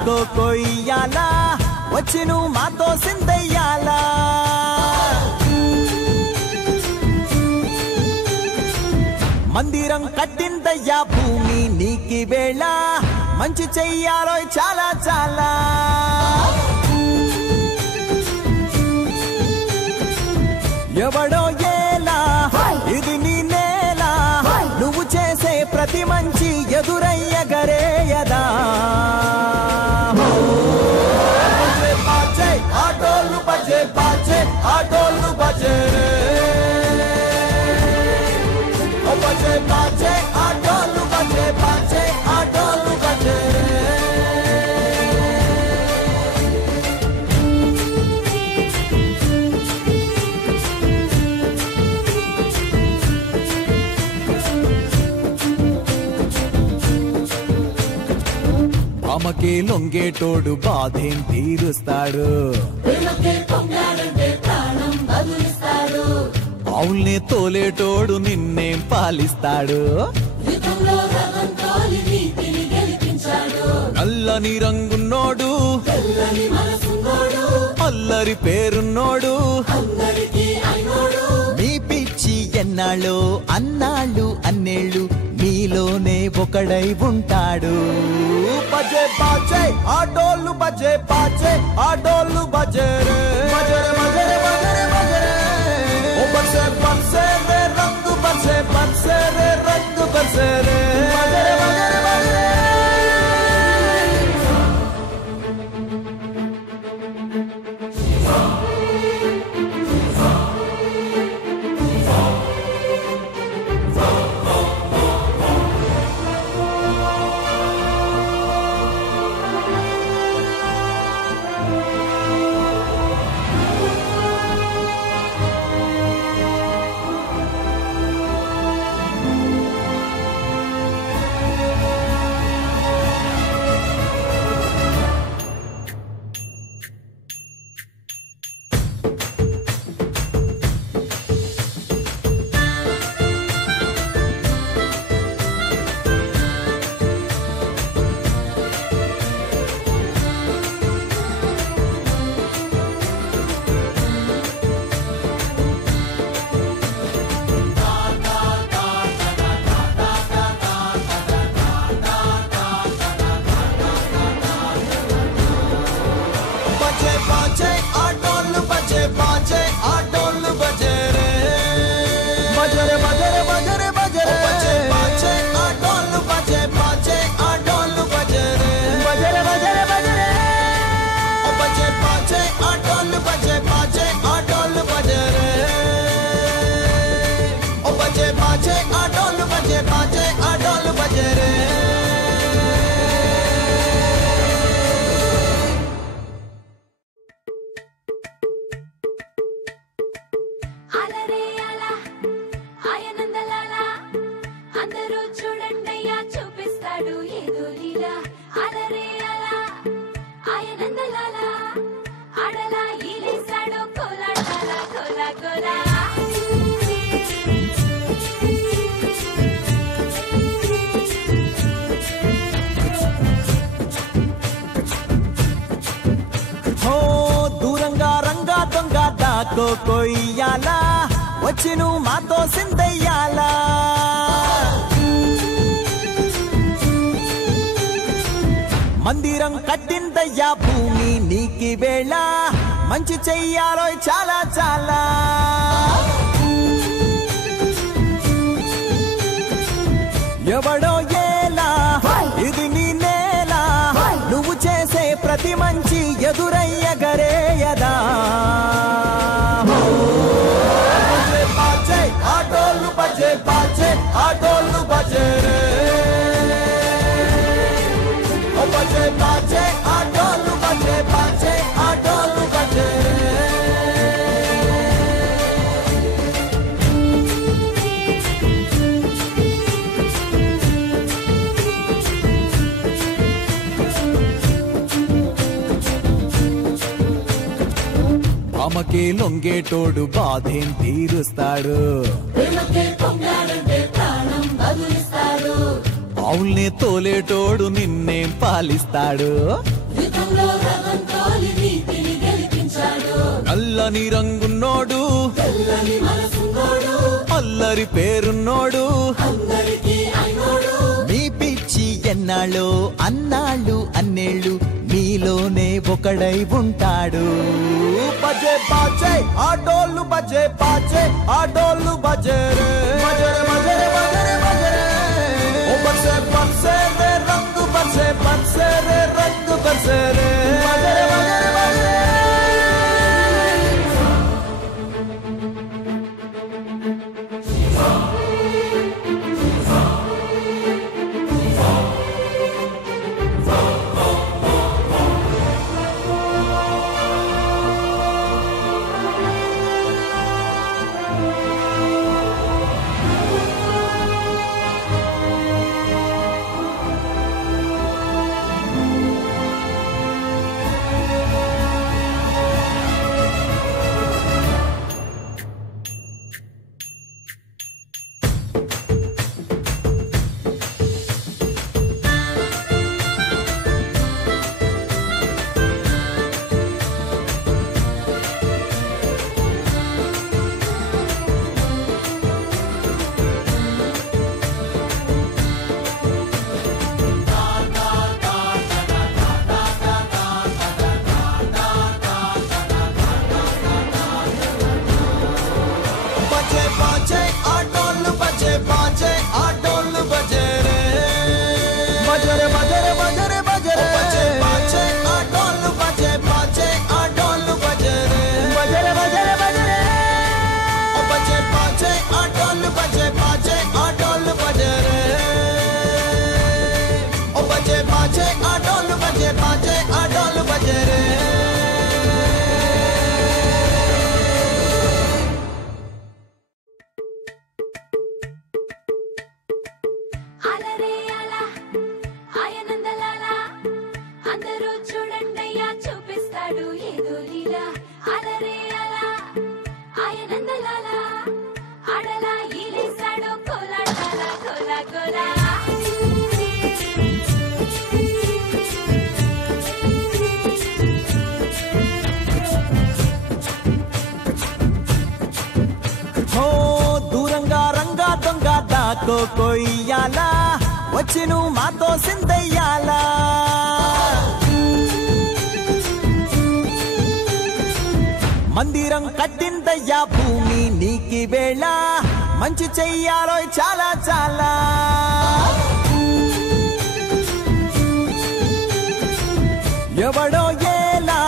దాకో కొయ్యాలా వచ్చి నువ్వు మాతో సిందయ్యాలా మందిరం కట్టిందయ్యా భూమి నీకి వేళ మంచి చెయ్యాలో చాలా చాలా ఎవడో ఏలా ఇది నీ నేల నువ్వు చేసే ప్రతి మంచి ఎదురయ్యగరేయదా ఆటోలు బజే బాజే ఆటోలు బజే బజే బాజే ఆటోలు బజే బాజే ఆటోలు బజే అమ్మకే లొంగేటోడు బాధేం తీరుస్తాడు అవుల్నే తోలేటోడు నిన్నేం పాలిస్తాడు నల్లని రంగున్నోడు అల్లరి పేరున్నోడు మీ పిచ్చి ఎన్నాళ్ళు అన్నాళ్ళు అన్నేళ్ళు మీలోనే ఒకడై ఉంటాడు బజే బాజే ఆటోలు బజే బాజే ఆటోలు బజే రే బజరే బజరే బజరే బజరే ఓ బజే బజే రే రంగు బజే బజే రే రంగు బజే రే బజరే బజరే బజరే దాకో కొయ్యాలా వచ్చి నువ్వు మాతో సిందయ్యాలా మందిరం కట్టిందయ్యా భూమి నీకి వేళ మంచి చెయ్యాలో చాలా చాలా ఎవడో ఏలా ఇది నీ నేల నువ్వు చేసే ప్రతి మంచి ఎదురయ్యగరేయదా ఆటోలు బజే బాజే ఆటోలు బజే రే బజే బాజే ఆటోలు బజే బాజే ఆటోలు బజే అమ్మకే లొంగేటోడు బాధేం తీరుస్తాడు అవుల్నే తోలేటోడు నిన్నేం పాలిస్తాడు నల్లని రంగున్నోడు అల్లరి పేరున్నోడు మీ పిచ్చి ఎన్నాళ్ళో అన్నాళ్ళు అన్నేళ్ళు మీలోనే ఒకడై ఉంటాడు బజే బాజే ఆటోళ్ళు బజే బాజే ఆటోళ్ళు బజే రే బజరే బజరే బజరే బజరే ఓ బజే బజే రే రంగు బజే బజే రే రంగు బజే రే బజరే బజరే బజరే కొయ్యాలా వచ్చి నువ్వు మాతో సిందయ్యాలా మందిరం కట్టిందయ్యా భూమి నీకి వేళ మంచి చెయ్యాలో చాలా చాలా ఎవడో ఏలా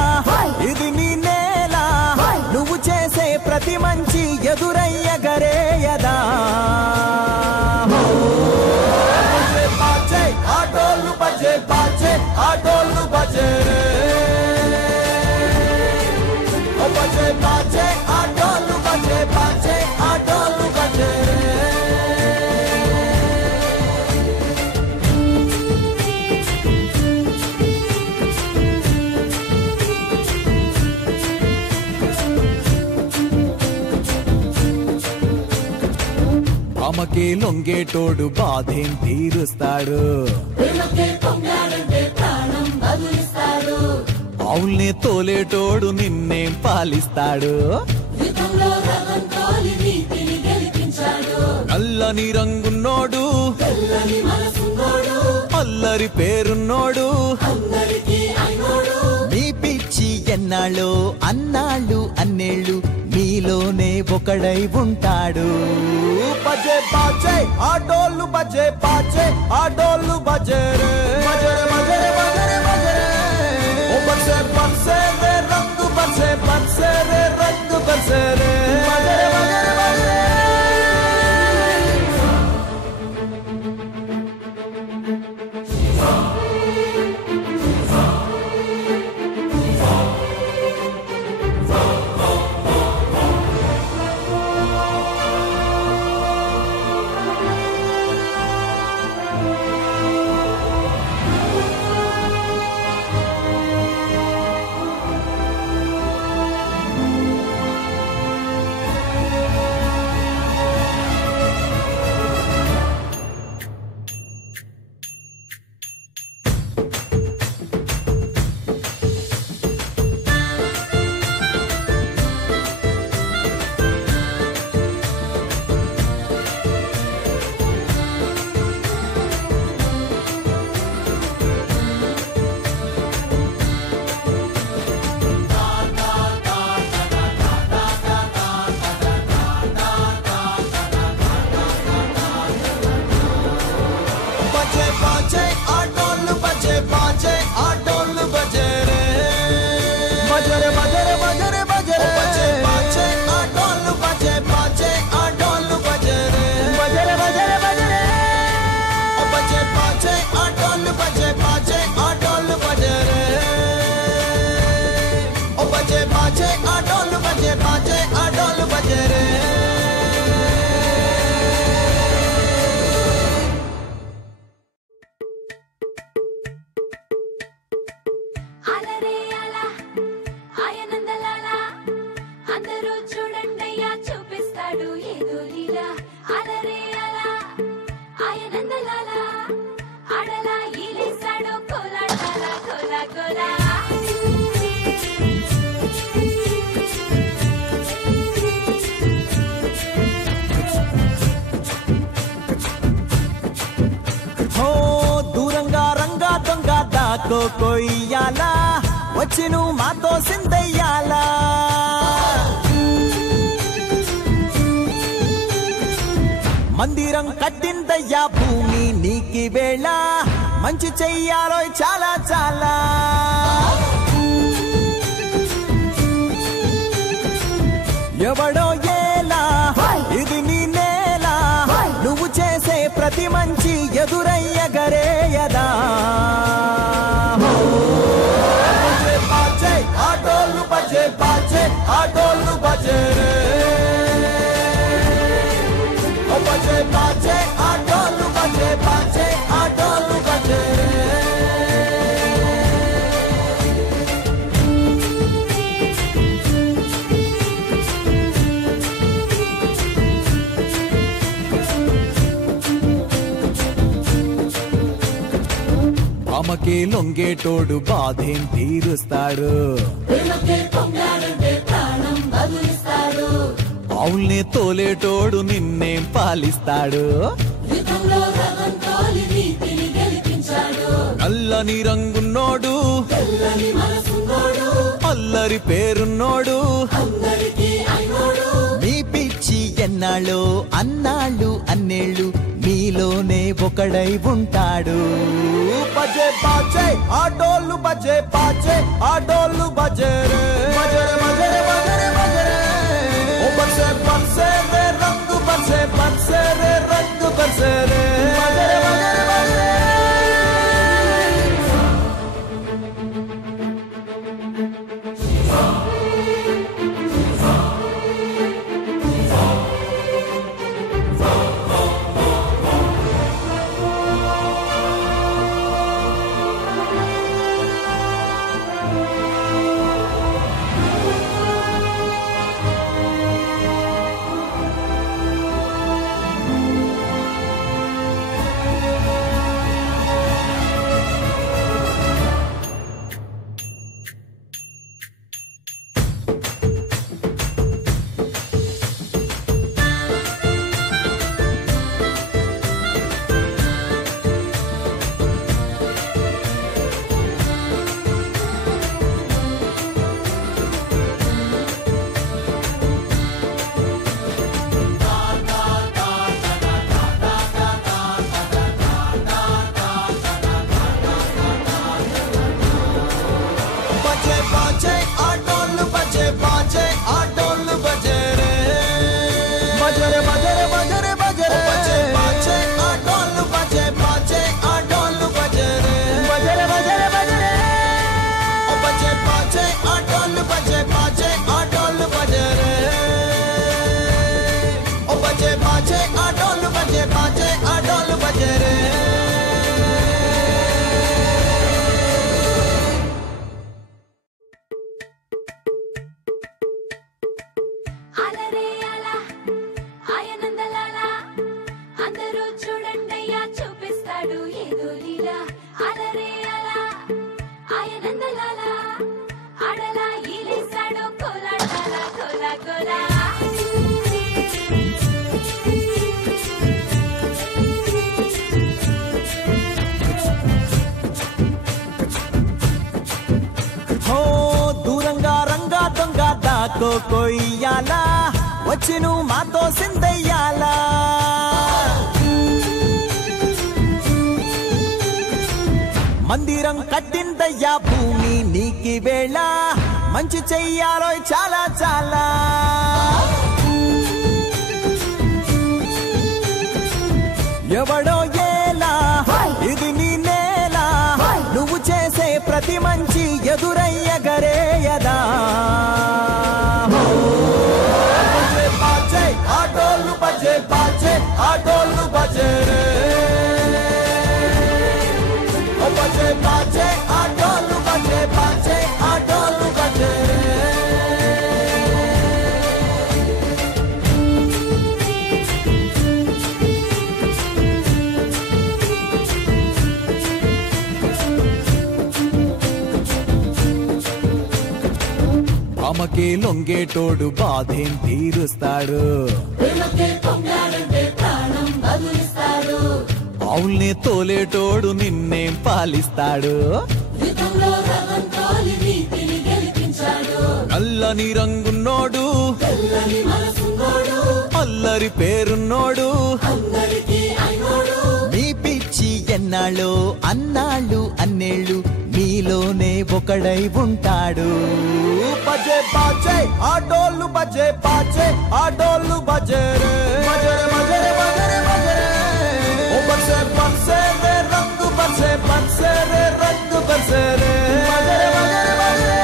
ఇది నీ నేల నువ్వు చేసే ప్రతి మంచి ఎదురయ్యగరేయదా ఆటోళ్ళు బజే బాజే ఆటోళ్ళు బజే బజే బాజే ఆటోళ్ళు బజే బాజే ఆటోళ్ళు బజే అమ్మకే లొంగేటోడు బాధేం తీరుస్తాడు అవుల్నే తోలేటోడు నిన్నేం పాలిస్తాడు నల్లని రంగున్నోడు అల్లరి పేరున్నోడు మీ పిచ్చి ఎన్నాళ్ళో అన్నాళ్ళు అన్నేళ్ళు మీలోనే ఒకడై ఉంటాడు బజే బాజే ఆటోళ్ళు బజే బాజే ఆటోళ్ళు బజే రే బజరే బజరే బజరే బజరే ఓ బజే బజే రే రంగు బజే బజే రే రంగు బజే రే బజరే బజరే బజరే దొంగ దాకో కొయ్యాలా వచ్చి నువ్వు మాతో సిందయ్యాలా మందిరం కట్టిందయ్యా భూమి నీకి వేళ మంచి చెయ్యాలో చాలా చాలా ఎవడో ఏలా ఇది నీ నేల నువ్వు చేసే ప్రతి మంచి ఎదురయ్యగరేయదా బాజే ఆటోలు బజే బాజే ఆటోలు బజే బజే బాజే ఆటోలు బజే బాజే ఆటోలు బజే అమ్మకే లొంగేటోడు బాధేం తీరుస్తాడు అవుల్నే తోలేటోడు నిన్నేం పాలిస్తాడు నల్లని రంగున్నోడు అల్లరి పేరున్నోడు మీ పిచ్చి ఎన్నాళ్ళు అన్నాళ్ళు అన్నేళ్ళు మీలోనే ఒకడై ఉంటాడు బజే బాజే ఆటోలు బజే బాజే ఆటోలు బజే రే బజరే బజరే బజరే బజరే ఓ బజే బజే రే రంగు బజే బజే రే రంగు బజే రే బజరే బజరే బజరే కొయ్యాలా వచ్చి నువ్వు మాతో సిందయ్యాలా మందిరం కట్టిందయ్యా భూమి నీకి వేళ మంచి చెయ్యాలో చాలా చాలా ఎవడో ఏలా ఇది నీ నేల నువ్వు చేసే ప్రతి మంచి ఎదురయ్యగరేయదా ఆటోలు బజే బాజే ఆటోలు బజే బజే బాజే ఆటోలు బజే బాజే ఆటోలు బజే అమ్మకే లొంగేటోడు బాధేం తీరుస్తాడు ఆవుల్ని తోలేటోడు నిన్నేం పాలిస్తాడు నల్లని రంగున్నోడు అల్లరి పేరున్నోడు మీ పిచ్చి ఎన్నాళ్ళో అన్నాళ్ళు అన్నేళ్ళు మీలోనే ఒకడై ఉంటాడు బజే బాజే ఆటోళ్ళు బజే బాజే ఆటోళ్ళు బజే రే బజరే బజరే బజరే బజరే ఓ బజే బజే రే రంగు బజే బజే రే రంగు బజే రే బజరే బజరే బజరే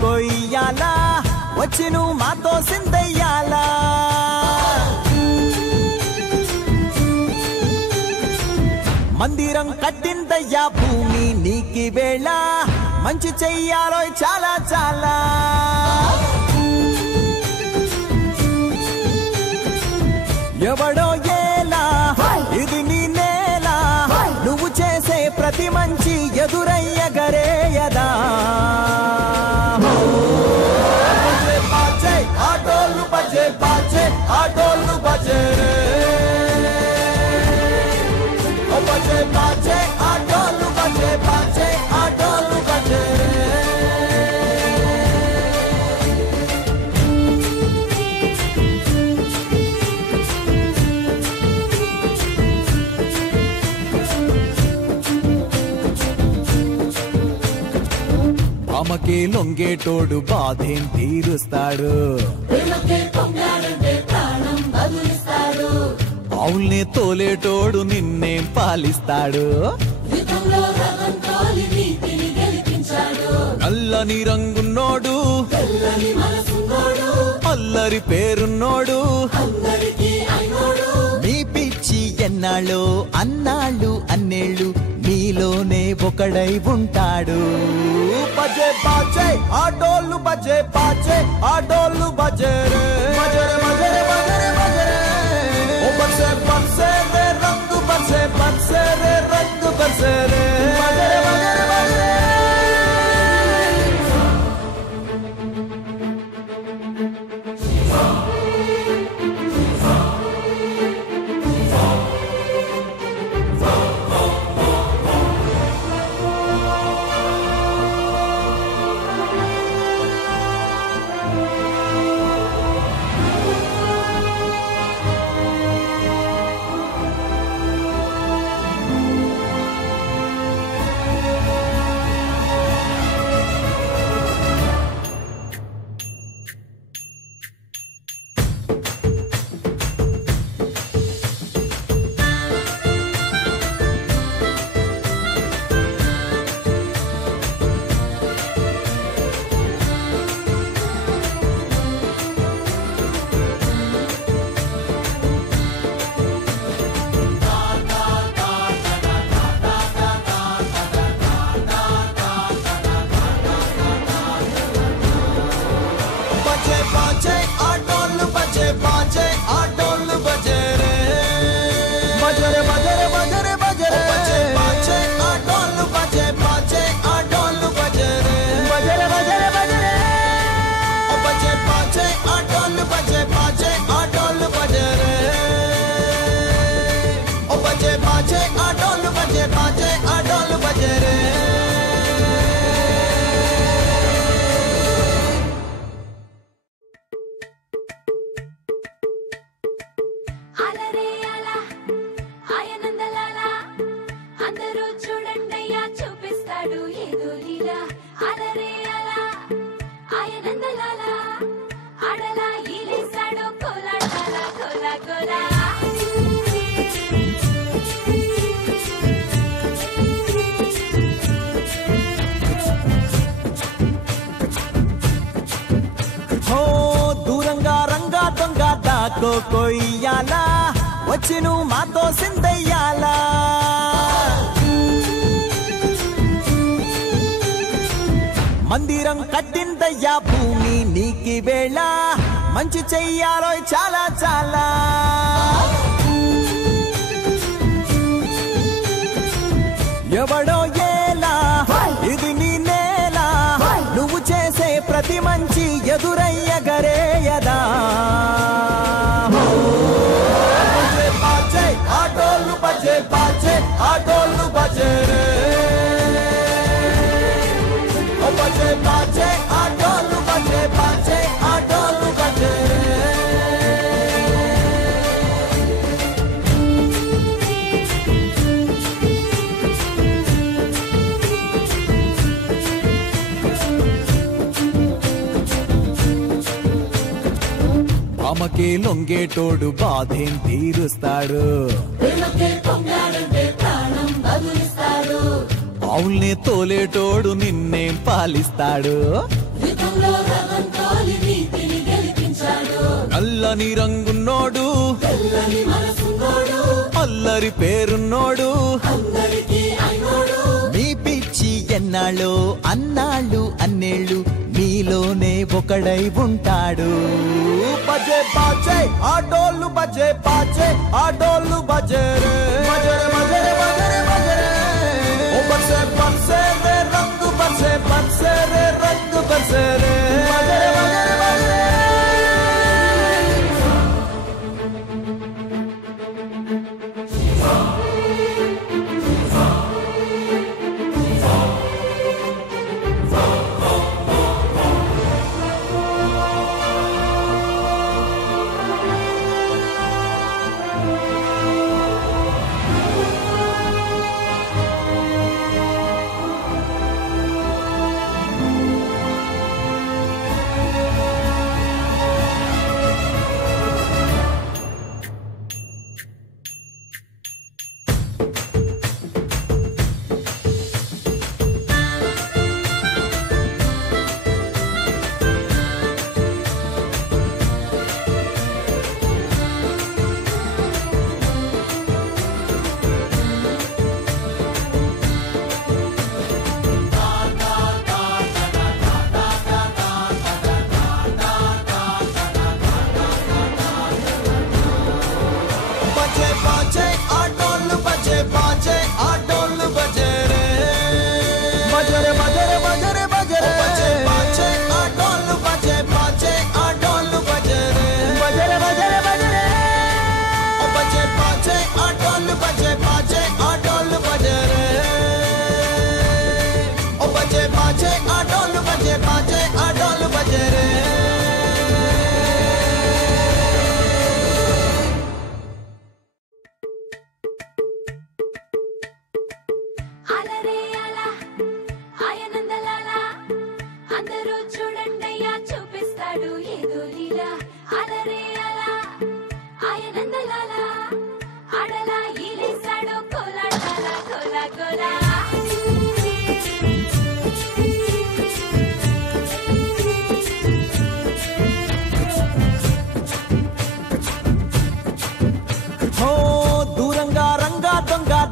కొయ్యాలా వచ్చి నువ్వు మాతో సిందయ్యాలా మందిరం కట్టిందయ్యా భూమి నీకి వేళ మంచి చెయ్యాలో చాలా చాలా ఎవడో ఏలా ఇది నీ నేల నువ్వు చేసే ప్రతి మంచి ఎదురయ్యగరేయదా ఆటోళ్ళు బజే బాజే ఆటోళ్ళు బజే రే బజే బాజే ఆటోళ్ళు బజే బాజే ఆటోళ్ళు బజే రే అమ్మకే లొంగేటోడు బాధేం తీరుస్తాడు ఆవుల్ని తోలేటోడు నిన్నేం పాలిస్తాడు నల్లని రంగున్నోడు అల్లరి పేరున్నోడు మీ పిచ్చి ఎన్నాళ్ళో అన్నాళ్ళు అన్నేళ్ళు మీలోనే ఒకడై ఉంటాడు బజే బాజే ఆటోళ్ళు బజే బాజే ఆటోళ్ళు బజే రే బజరే బజరే బజరే బజరే ఓ బజే బజే రే రంగు బజే బజే రే రంగు బజే రే బజరే బజరే బజరే దాకో కొయ్యాలా వచ్చి నువ్వు మాతో సిందయ్యాలా మందిరం కట్టిందయ్యా భూమి నీకి వేళ మంచి చెయ్యాలో చాలా చాలా ఎవడో ఏలా ఇది నీ నేల నువ్వు చేసే ప్రతి మంచి ఎదురయ్యగరేయదా ఆటోలు బజే బాజే ఆటోలు బజే రే బజే బాజే ఆటోలు బజే బాజే ఆటోలు బజే అమ్మకే లొంగేటోడు బాధేం తీరుస్తాడు అవుల్నే తోలేటోడు నిన్నేం పాలిస్తాడు నల్లని రంగున్నోడు అల్లరి పేరున్నోడు మీ పిచ్చి ఎన్నాళ్ళో అన్నాళ్ళు అన్నేళ్ళు మీలోనే ఒకడై ఉంటాడు బజే బాజే ఆటోలు బజే బాజే ఆటోలు బజే రే బజరే బజరే బజరే బజరే ఓ బజే బజే రే రంగు బజే బజే రే రంగు బజే రే బజరే బజరే బజరే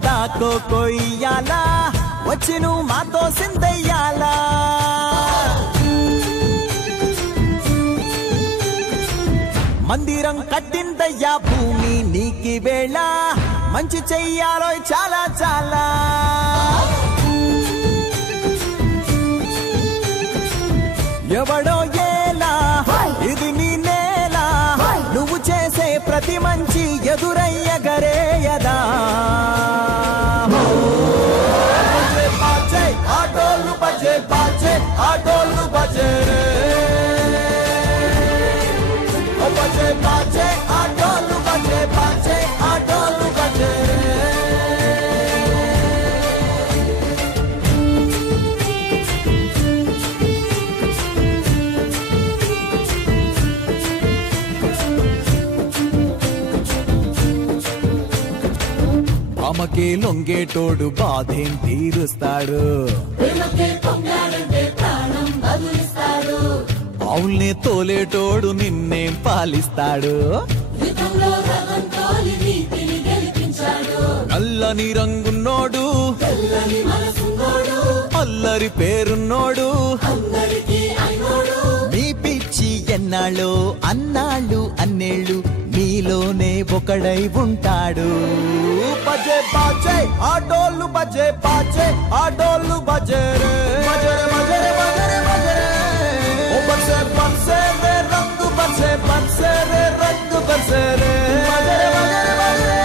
దాకో కొయ్యాలా వచ్చి నువ్వు మాతో సిందయ్యాలా మందిరం కట్టిందయ్యా భూమి నీకి వేళ మంచి చెయ్యాలో చాలా చాలా ఎవడో ఏలా ఇది నీ నేల నువ్వు చేసే ప్రతి మంచి ఎదురయ్యగరేయదా ఆటోలు బజే బాజే ఆటోలు బజే రే బజే బాజే ఆటోలు బజే బాజే ఆటోలు బజే అమ్మకే లొంగేటోడు బాధేం తీరుస్తాడు అవుల్నే తోలేటోడు నిన్నేం పాలిస్తాడు యుద్ధంలో రథం తోలి నీతిని గెలిపించాడు. నల్లని రంగున్నోడు తెల్లని మనసున్నోడు అల్లరి పేరున్నోడు అందరికీ అయినోడు. మీ పిచ్చి ఎన్నాళ్ళో అన్నాళ్ళు అన్నేళ్ళు మీలోనే ఒకడై ఉంటాడు. బజే బాజే ఆటోళ్ళు బజే బాజే ఆటోళ్ళు బజే రే బజరే బజరే బజరే బజరే ఓ బజే బజే రే రంగు బజే బజే రే రంగు బజే రే బజరే బజరే బజరే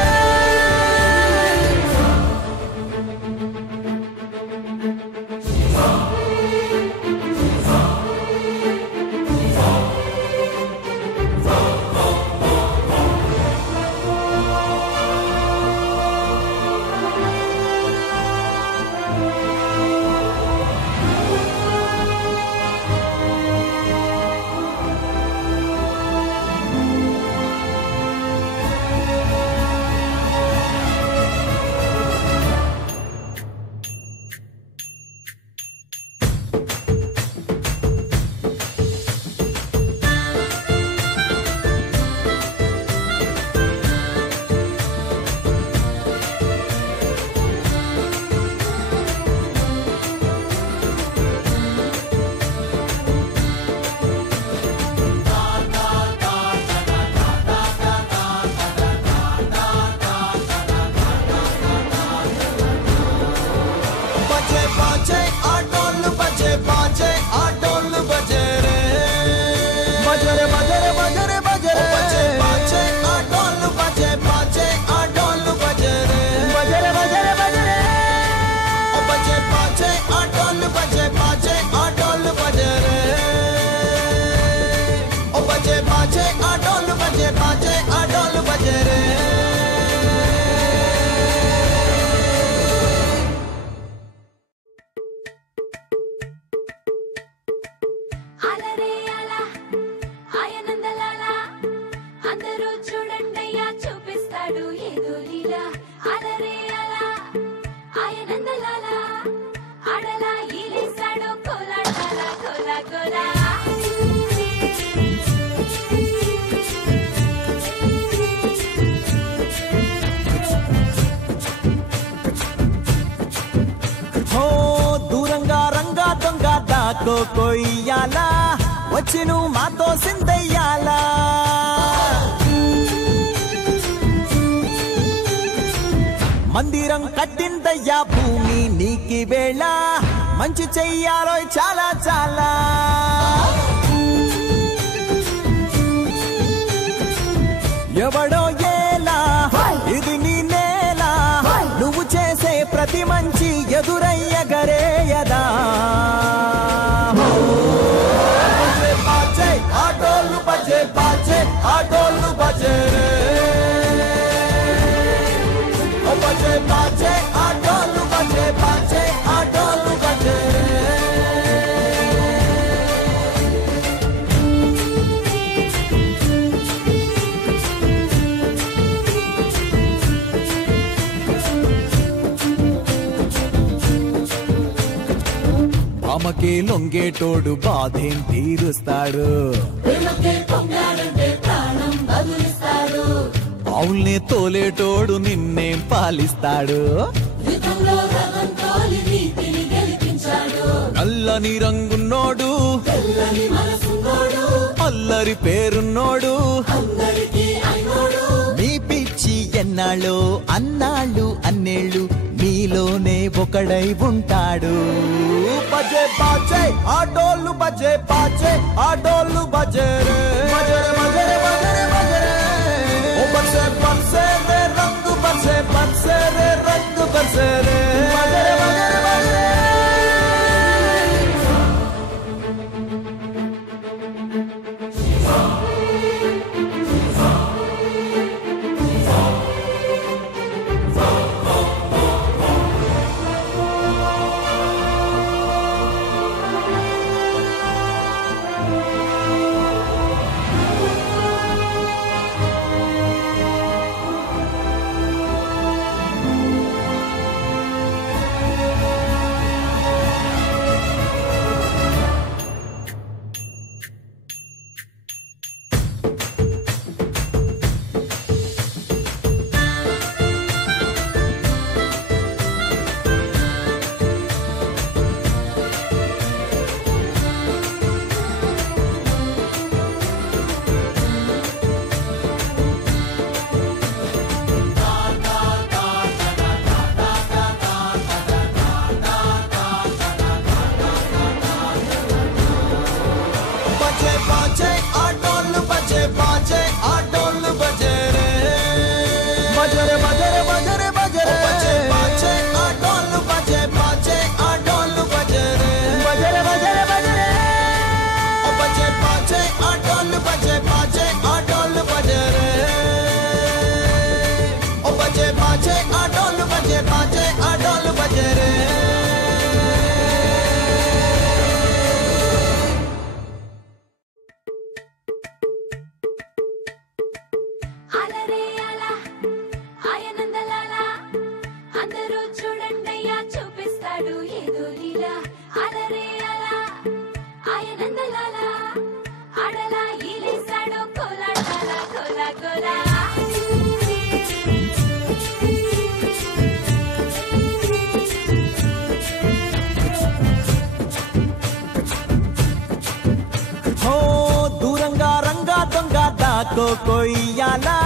కొయ్యాలా వచ్చి నువ్వు మాతో సిందయ్యాలా మందిరం కట్టిందయ్యా భూమి నీకి వేళ మంచి చెయ్యాలో చాలా చాలా ఎవడో ఏలా ఇది నీ నేల నువ్వు చేసే ప్రతి మంచి ఎదురయ్యగరేయదా ఆటోళ్ళు బజే బాజే ఆటోళ్ళు బజే రే బజే బాజే ఆటోళ్ళు బజే బాజే ఆటోళ్ళు బజే అమ్మకే లొంగేటోడు బాధేం తీరుస్తాడు అవుల్నే తోలేటోడు నిన్నేం పాలిస్తాడు నల్లని రంగున్నోడు అల్లరి పేరున్నోడు మీ పిచ్చి ఎన్నాళ్ళో అన్నాళ్ళు అన్నేళ్ళు మీలోనే ఒకడై ఉంటాడు బజే బాజే ఆటోళ్ళు బజే బాజే ఆటోళ్ళు బజే రే బజరే బజరే బజరే బజరే ఓ బజే బజే రే రంగు బజే బజే రే రంగు బజే రే బజరే బజరే బజరే దాకో కొయ్యాలా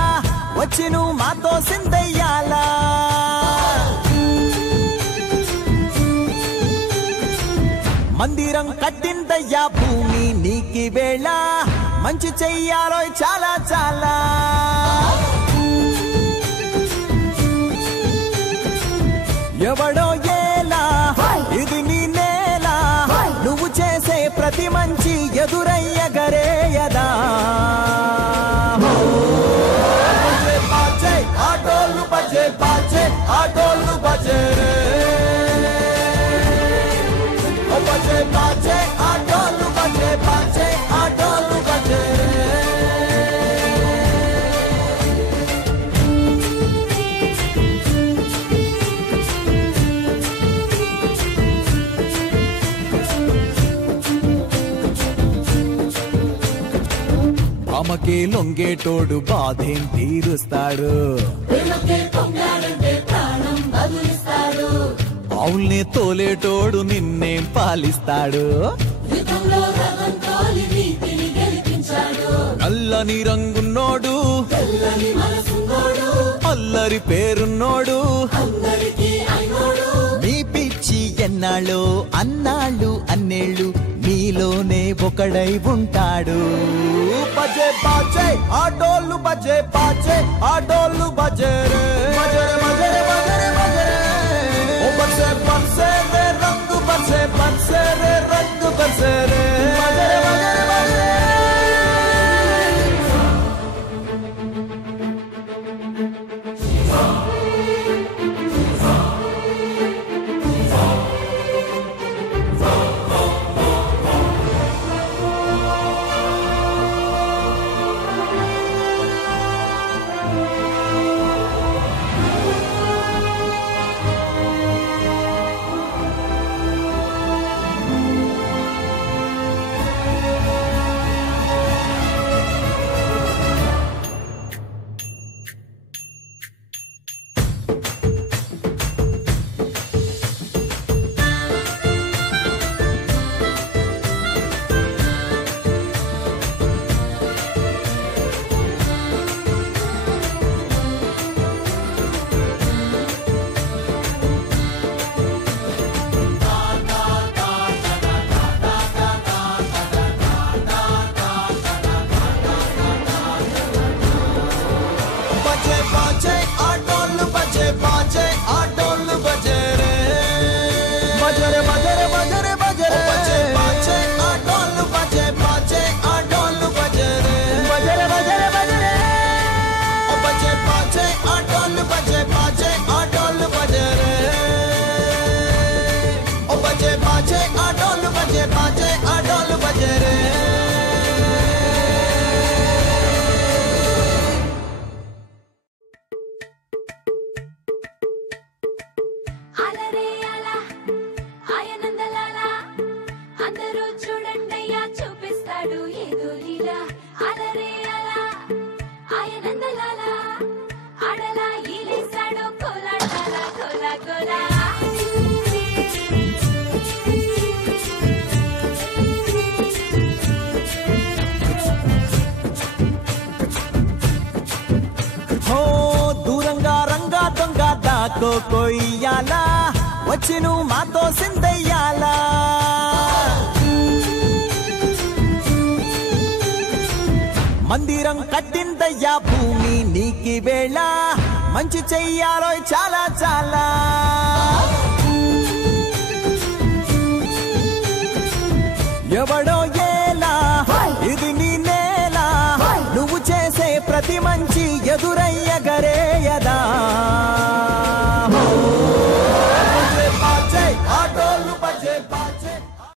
వచ్చి నువ్వు మాతో సిందయ్యాలా మందిరం కట్టిందయ్యా భూమి నీకి వేళ మంచి చెయ్యాలో చాలా చాలా ఎవడో ఏలా ఇది నీ నేల నువ్వు చేసే ప్రతి మంచి ఎదురయ్యగరేయదా ఆటోలు బజే బాజే ఆటోలు బజే రే బజే బాజే ఆటోలు బజే బాజే ఆటోలు బజే అమ్మకే లొంగేటోడు బాధేం తీరుస్తాడు అవుల్నే తోలేటోడు నిన్నేం పాలిస్తాడు నల్లని రంగున్నోడు అల్లరి పేరున్నోడు మీ పిచ్చి ఎన్నాళ్ళు అన్నాళ్ళు అన్నేళ్ళు మీలోనే ఒకడై ఉంటాడు బజే బాజే ఆటోలు బజే బాజే ఆటోలు బజే రే బజరే బజరే బజరే బజరే ఓ బజే బజే రే రంగు బజే బజే రే రంగు బజే రే బజరే బజరే బజరే దాకో కొయ్యాలా వచ్చి నువ్వు మాతో సిందయ్యాలా మందిరం కట్టిందయ్యా భూమి నీకి వేళ మంచి చెయ్యాలో చాలా చాలా ఎవడో